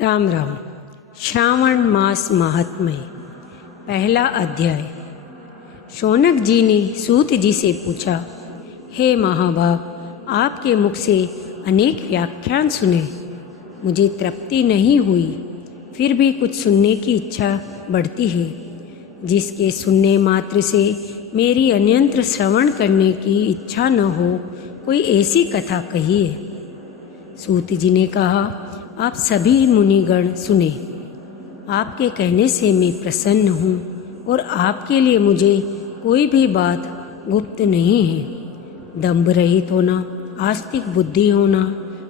राम राम। श्रावण मास महात्म्य। पहला अध्याय। शौनक जी ने सूत जी से पूछा, हे महाभाग, आपके मुख से अनेक व्याख्यान सुने, मुझे तृप्ति नहीं हुई, फिर भी कुछ सुनने की इच्छा बढ़ती है। जिसके सुनने मात्र से मेरी अन्यंत्र श्रवण करने की इच्छा न हो, कोई ऐसी कथा कहिए। सूत जी ने कहा, आप सभी मुनिगण सुने, आपके कहने से मैं प्रसन्न हूँ और आपके लिए मुझे कोई भी बात गुप्त नहीं है। दंभ रहित होना, आस्तिक बुद्धि होना,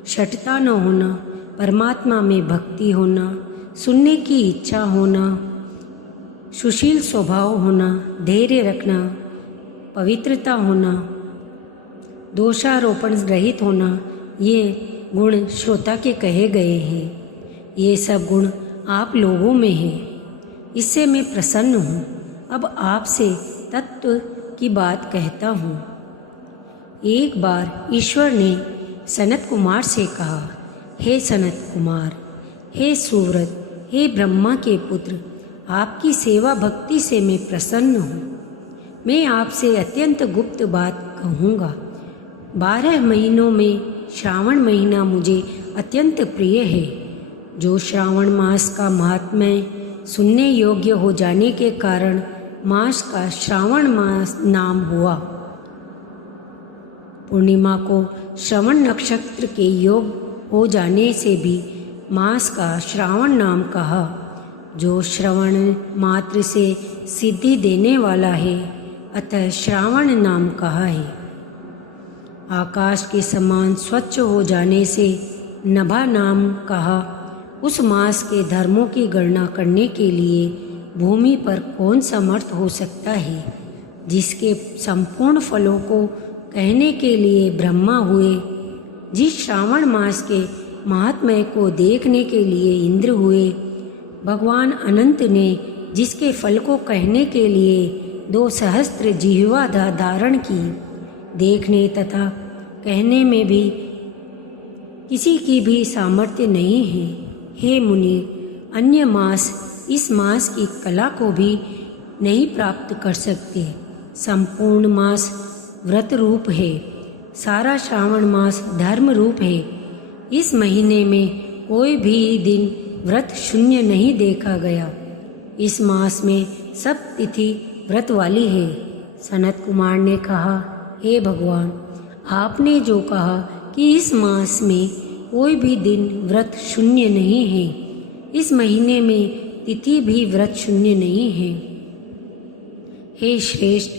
शठता न होना, परमात्मा में भक्ति होना, सुनने की इच्छा होना, सुशील स्वभाव होना, धैर्य रखना, पवित्रता होना, दोषारोपण रहित होना, ये गुण श्रोता के कहे गए हैं। ये सब गुण आप लोगों में हैं, इससे मैं प्रसन्न हूँ। अब आपसे तत्व की बात कहता हूँ। एक बार ईश्वर ने सनत कुमार से कहा, हे सनत कुमार, हे सुव्रत, हे ब्रह्मा के पुत्र, आपकी सेवा भक्ति से मैं प्रसन्न हूँ। मैं आपसे अत्यंत गुप्त बात कहूँगा। 12 महीनों में श्रावण महीना मुझे अत्यंत प्रिय है। जो श्रावण मास का महात्म्य सुनने योग्य हो जाने के कारण मास का श्रावण मास नाम हुआ। पूर्णिमा को श्रवण नक्षत्र के योग हो जाने से भी मास का श्रावण नाम कहा। जो श्रवण मात्र से सिद्धि देने वाला है, अतः श्रावण नाम कहा है। आकाश के समान स्वच्छ हो जाने से नभा नाम कहा। उस मास के धर्मों की गणना करने के लिए भूमि पर कौन समर्थ हो सकता है। जिसके संपूर्ण फलों को कहने के लिए ब्रह्मा हुए, जिस श्रावण मास के महात्म्य को देखने के लिए इंद्र हुए, भगवान अनंत ने जिसके फल को कहने के लिए 2 सहस्त्र जिह्वा धारण की, देखने तथा कहने में भी किसी की भी सामर्थ्य नहीं है। हे मुनि, अन्य मास इस मास की कला को भी नहीं प्राप्त कर सकते। संपूर्ण मास व्रत रूप है, सारा श्रावण मास धर्म रूप है। इस महीने में कोई भी दिन व्रत शून्य नहीं देखा गया। इस मास में सब तिथि व्रत वाली है। सनत कुमार ने कहा, हे भगवान, आपने जो कहा कि इस मास में कोई भी दिन व्रत शून्य नहीं है, इस महीने में तिथि भी व्रत शून्य नहीं है। हे श्रेष्ठ,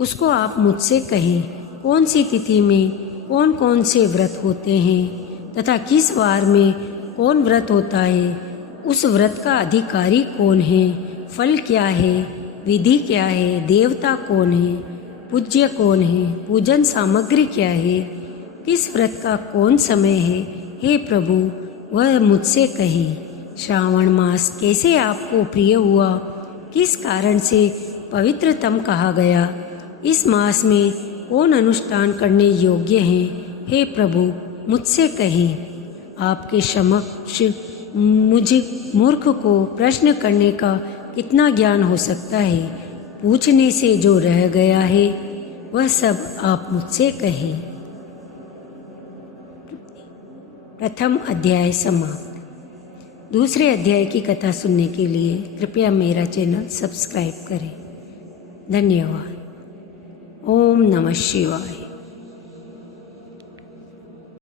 उसको आप मुझसे कहें, कौन सी तिथि में कौन कौन से व्रत होते हैं तथा किस वार में कौन व्रत होता है, उस व्रत का अधिकारी कौन है, फल क्या है, विधि क्या है, देवता कौन है, पूज्य कौन है, पूजन सामग्री क्या है, किस व्रत का कौन समय है। हे प्रभु, वह मुझसे कहे। श्रावण मास कैसे आपको प्रिय हुआ, किस कारण से पवित्रतम कहा गया, इस मास में कौन अनुष्ठान करने योग्य है। हे प्रभु, मुझसे कहे। आपके समक्ष मुझ मूर्ख को प्रश्न करने का कितना ज्ञान हो सकता है। पूछने से जो रह गया है, वह सब आप मुझसे कहें। प्रथम अध्याय समाप्त। दूसरे अध्याय की कथा सुनने के लिए कृपया मेरा चैनल सब्सक्राइब करें। धन्यवाद। ओम नमः शिवाय।